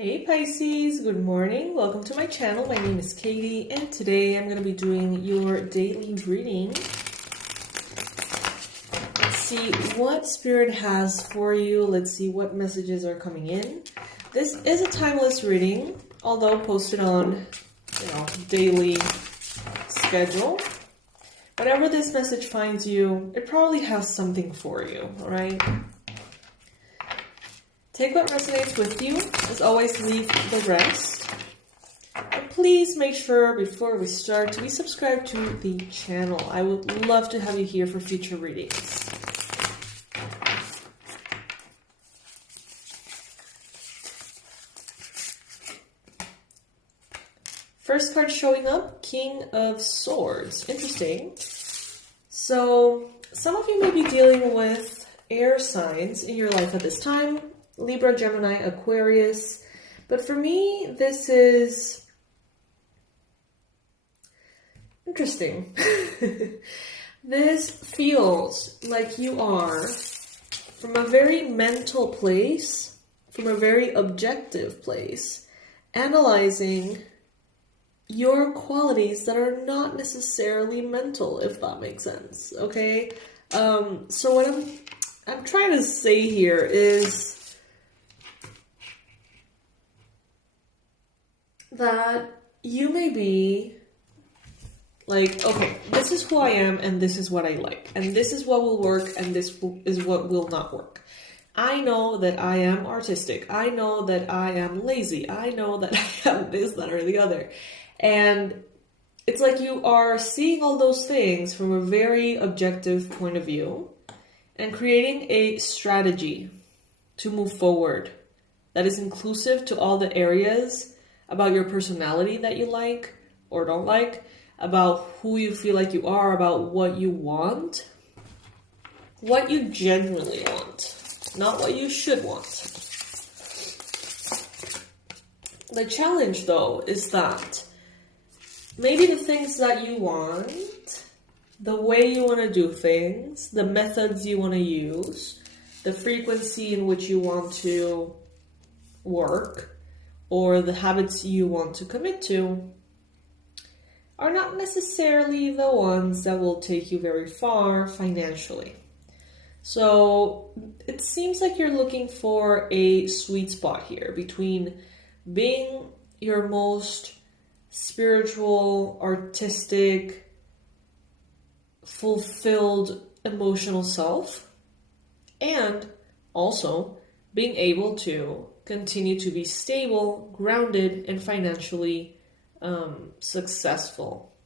Hey Pisces, good morning. Welcome to my channel. My name is Katie and today I'm going to be doing your daily reading. Let's see what Spirit has for you. Let's see what messages are coming in. This is a timeless reading, although posted on, daily schedule. Whatever this message finds you, it probably has something for you, all right? Take what resonates with you. As always, leave the rest. And please make sure before we start to be subscribed to the channel. I would love to have you here for future readings. First card showing up, King of Swords. Interesting. So, some of you may be dealing with air signs in your life at this time. Libra, Gemini, Aquarius. But for me, this is interesting. This feels like you are, from a very mental place, from a very objective place, analyzing your qualities that are not necessarily mental, if that makes sense, okay? So what I'm trying to say here is that you may be like, okay, this is who I am and this is what I like and this is what will work and this is what will not work. I know that I am artistic. I know that I am lazy. I know that I am this, that, or the other. And it's like you are seeing all those things from a very objective point of view and creating a strategy to move forward that is inclusive to all the areas about your personality that you like or don't like, about who you feel like you are, about what you want, what you genuinely want, not what you should want. The challenge, though, is that maybe the things that you want, the way you want to do things, the methods you want to use, the frequency in which you want to work, or the habits you want to commit to are not necessarily the ones that will take you very far financially. So it seems like you're looking for a sweet spot here between being your most spiritual, artistic, fulfilled emotional self, and also being able to continue to be stable, grounded, and financially successful.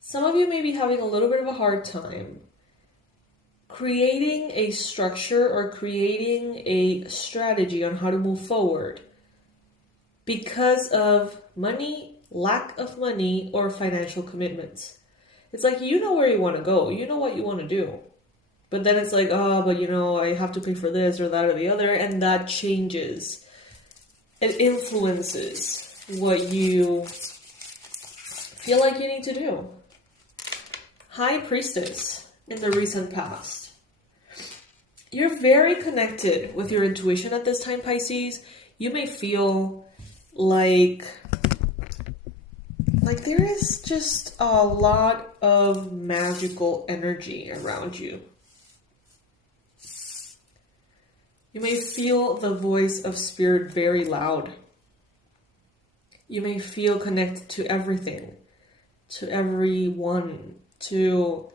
Some of you may be having a little bit of a hard time creating a structure or creating a strategy on how to move forward because of money, lack of money, or financial commitments. It's like you know where you want to go, you know what you want to do. But then it's like, oh, but I have to pay for this or that or the other. And that changes. It influences what you feel like you need to do. High Priestess in the recent past. You're very connected with your intuition at this time, Pisces. You may feel like there is just a lot of magical energy around you. You may feel the voice of Spirit very loud. You may feel connected to everything, to everyone, to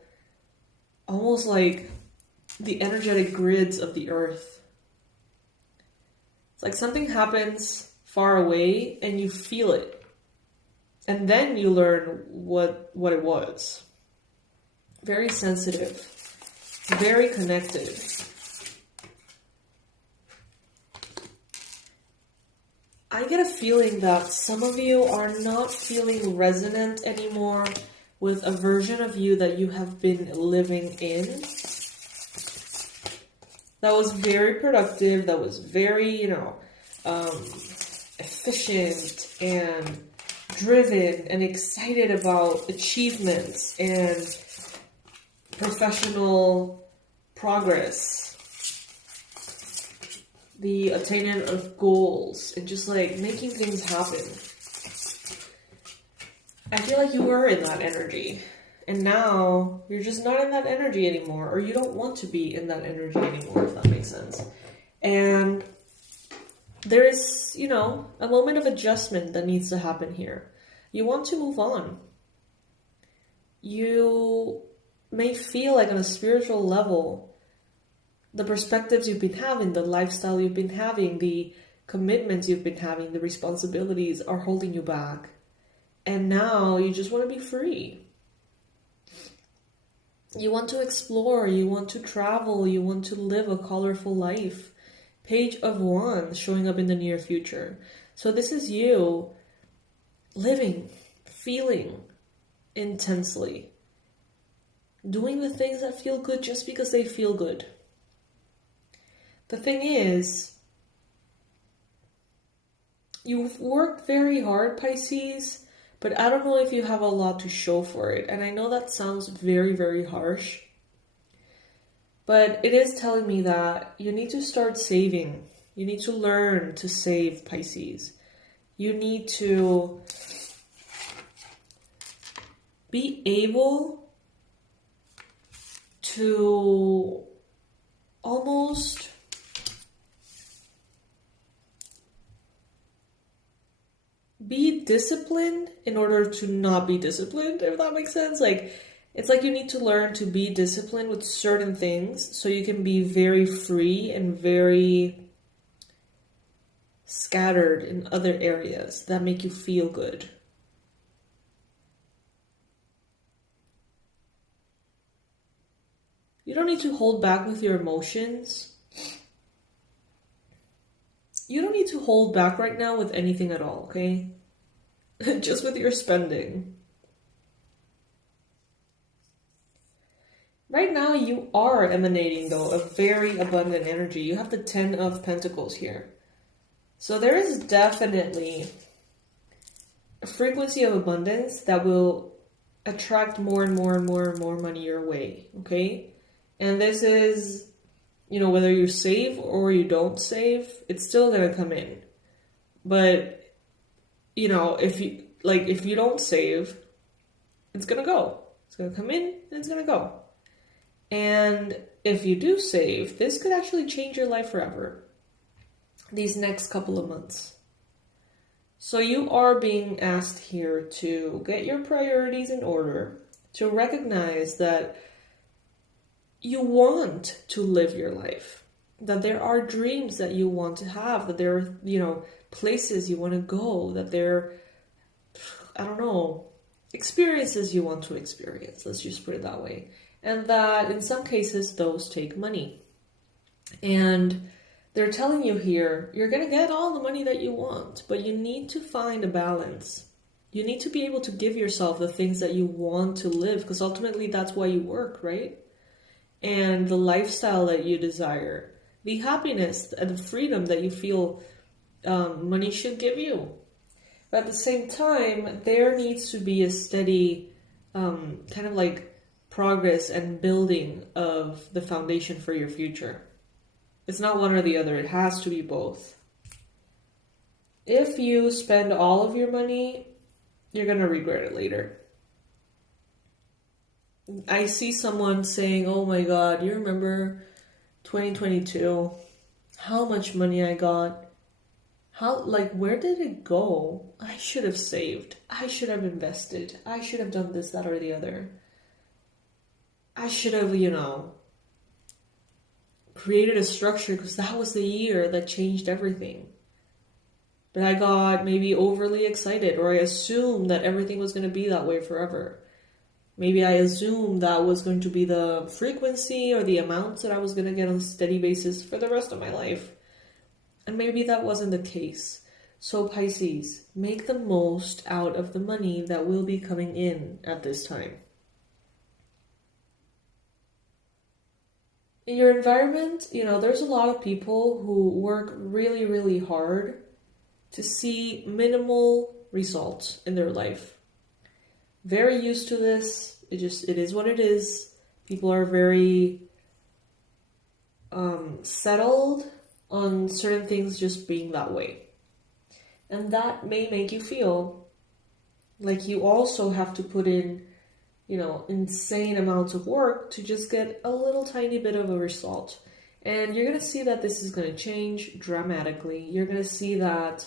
almost like the energetic grids of the earth. It's like something happens far away and you feel it. And then you learn what it was. Very sensitive, very connected. I get a feeling that some of you are not feeling resonant anymore with a version of you that you have been living in. That was very productive, that was very, efficient and driven and excited about achievements and professional progress. the attainment of goals and just like making things happen. I feel like you were in that energy and now you're just not in that energy anymore, or you don't want to be in that energy anymore, if that makes sense. And there is, you know, a moment of adjustment that needs to happen here. You want to move on. You may feel like on a spiritual level, the perspectives you've been having, the lifestyle you've been having, the commitments you've been having, the responsibilities are holding you back. And now you just want to be free. You want to explore, you want to travel, you want to live a colorful life. Page of Wands showing up in the near future. So this is you living, feeling intensely, doing the things that feel good just because they feel good. The thing is, you've worked very hard, Pisces, but I don't know if you have a lot to show for it. And I know that sounds very, very harsh, but it is telling me that you need to start saving. You need to learn to save, Pisces. You need to be able to almost be disciplined in order to not be disciplined, if that makes sense. Like, it's like you need to learn to be disciplined with certain things so you can be very free and very scattered in other areas that make you feel good. You don't need to hold back with your emotions. You don't need to hold back right now with anything at all, okay? Just with your spending. Right now you are emanating, though, a very abundant energy. You have the 10 of Pentacles here. So there is definitely a frequency of abundance that will attract more and more and more and more money your way, okay? And this is, you know, whether you save or you don't save, it's still going to come in. But, you know, if you don't save, it's going to go. It's going to come in and it's going to go. And if you do save, this could actually change your life forever. These next couple of months. So you are being asked here to get your priorities in order, to recognize that you want to live your life, that there are dreams that you want to have, that there are, you know, places you want to go, that there are, I don't know, experiences you want to experience, let's just put it that way. And that in some cases, those take money. And they're telling you here, you're going to get all the money that you want, but you need to find a balance. You need to be able to give yourself the things that you want to live, because ultimately that's why you work, right? And the lifestyle that you desire, the happiness and the freedom that you feel money should give you. But at the same time, there needs to be a steady kind of like progress and building of the foundation for your future. It's not one or the other. It has to be both. If you spend all of your money, you're going to regret it later. I see someone saying, oh my God, you remember 2022? How much money I got? Where did it go? I should have saved. I should have invested. I should have done this, that, or the other. I should have, created a structure because that was the year that changed everything. But I got maybe overly excited, or I assumed that everything was going to be that way forever. Maybe I assumed that was going to be the frequency or the amounts that I was going to get on a steady basis for the rest of my life. And maybe that wasn't the case. So Pisces, make the most out of the money that will be coming in at this time. In your environment, there's a lot of people who work really, really hard to see minimal results in their life. Very used to this. It is what it is. People are very settled on certain things just being that way. And that may make you feel like you also have to put in, insane amounts of work to just get a little tiny bit of a result. And you're going to see that this is going to change dramatically. You're going to see that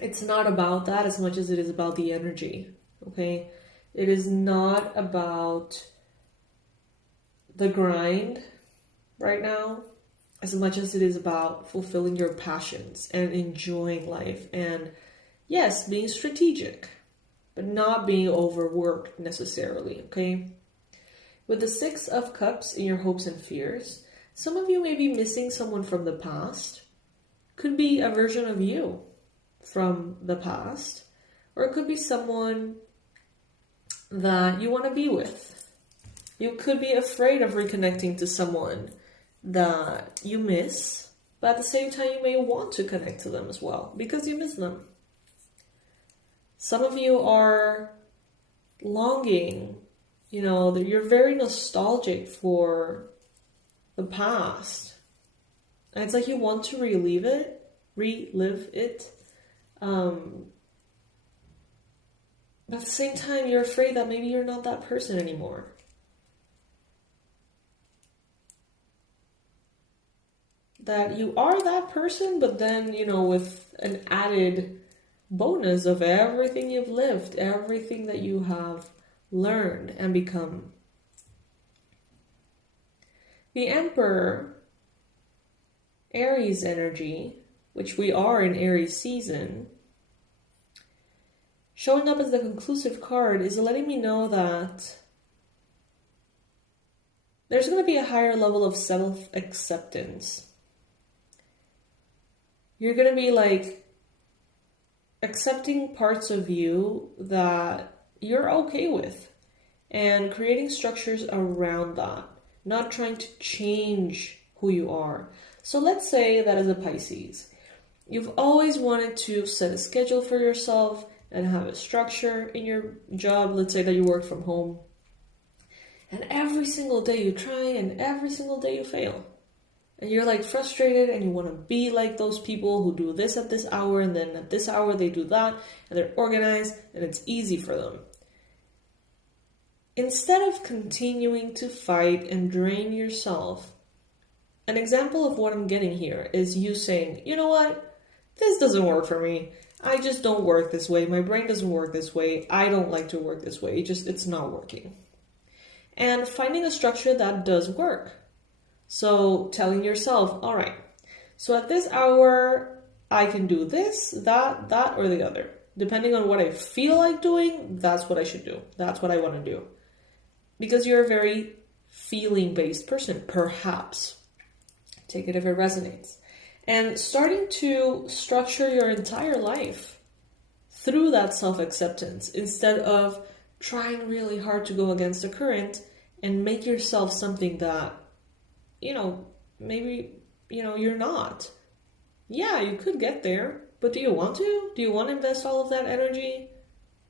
it's not about that as much as it is about the energy, okay? It is not about the grind right now as much as it is about fulfilling your passions and enjoying life. And yes, being strategic, but not being overworked necessarily, okay? With the Six of Cups in your hopes and fears, some of you may be missing someone from the past. Could be a version of you from the past, or it could be someone that you want to be with. You could be afraid of reconnecting to someone that you miss, but at the same time you may want to connect to them as well because you miss them. Some of you are longing, you're very nostalgic for the past. And it's like you want to relive it. But at the same time, you're afraid that maybe you're not that person anymore. That you are that person, but then, with an added bonus of everything you've lived, everything that you have learned and become. The Emperor, Aries energy, which we are in Aries season, showing up as the conclusive card is letting me know that there's going to be a higher level of self-acceptance. You're going to be accepting parts of you that you're okay with and creating structures around that, not trying to change who you are. So let's say that as a Pisces, you've always wanted to set a schedule for yourself and have a structure in your job. Let's say that you work from home. And every single day you try and every single day you fail. And you're frustrated and you want to be like those people who do this at this hour and then at this hour they do that and they're organized and it's easy for them. Instead of continuing to fight and drain yourself, an example of what I'm getting here is you saying, you know what? This doesn't work for me. I just don't work this way. My brain doesn't work this way. I don't like to work this way. It's not working. And finding a structure that does work. So telling yourself, all right, so at this hour, I can do this, that, or the other. Depending on what I feel like doing, that's what I should do. That's what I want to do. Because you're a very feeling-based person, perhaps. Take it if it resonates. And starting to structure your entire life through that self-acceptance instead of trying really hard to go against the current and make yourself something that, maybe, you're not. Yeah, you could get there, but do you want to? Do you want to invest all of that energy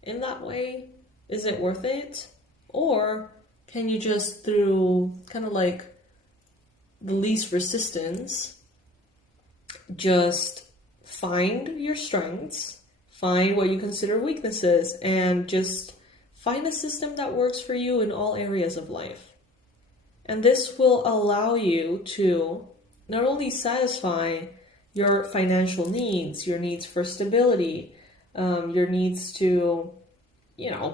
in that way? Is it worth it? Or can you just, through kind of the least resistance, just find your strengths, find what you consider weaknesses, and just find a system that works for you in all areas of life. And this will allow you to not only satisfy your financial needs, your needs for stability, your needs to,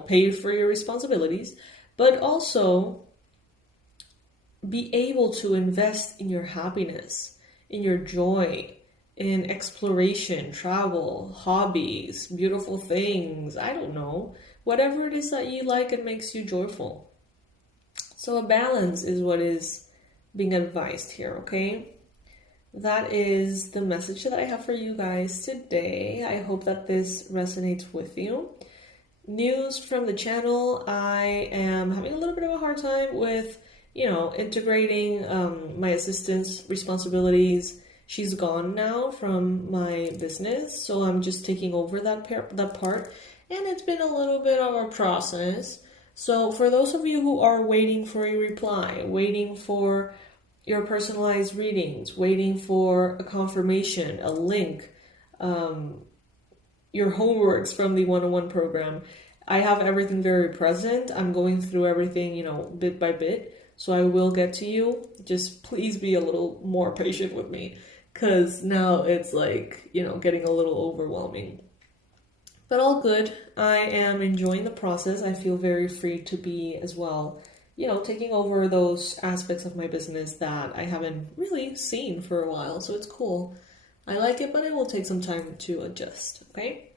pay for your responsibilities, but also be able to invest in your happiness, in your joy, in exploration, travel, hobbies, beautiful things, I don't know, whatever it is that you like and makes you joyful. So a balance is what is being advised here, okay? That is the message that I have for you guys today. I hope that this resonates with you. News from the channel, I am having a little bit of a hard time with, integrating my assistant's responsibilities. She's gone now from my business, so I'm just taking over that part, and it's been a little bit of a process. So for those of you who are waiting for a reply, waiting for your personalized readings, waiting for a confirmation, a link, your homeworks from the 101 program. I have everything very present. I'm going through everything, you know, bit by bit. So I will get to you. Just please be a little more patient with me, because now it's like, you know, getting a little overwhelming. But all good. I am enjoying the process. I feel very free to be as well, you know, taking over those aspects of my business that I haven't really seen for a while. So it's cool. I like it, but it will take some time to adjust, okay?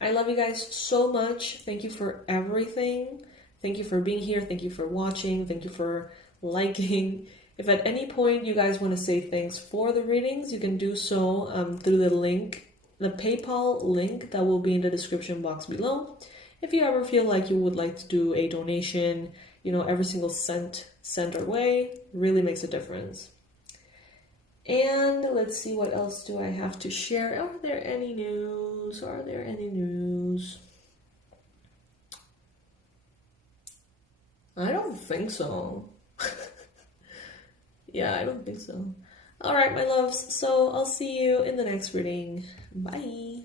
I love you guys so much. Thank you for everything. Thank you for being here. Thank you for watching. Thank you for liking. If at any point you guys want to say thanks for the readings, you can do so through the link, the PayPal link that will be in the description box below. If you ever feel like you would like to do a donation, you know, every single cent sent our way really makes a difference. And let's see, what else do I have to share? Are there any news? Are there any news? I don't think so. Yeah, I don't think so. All right, my loves. So I'll see you in the next reading. Bye.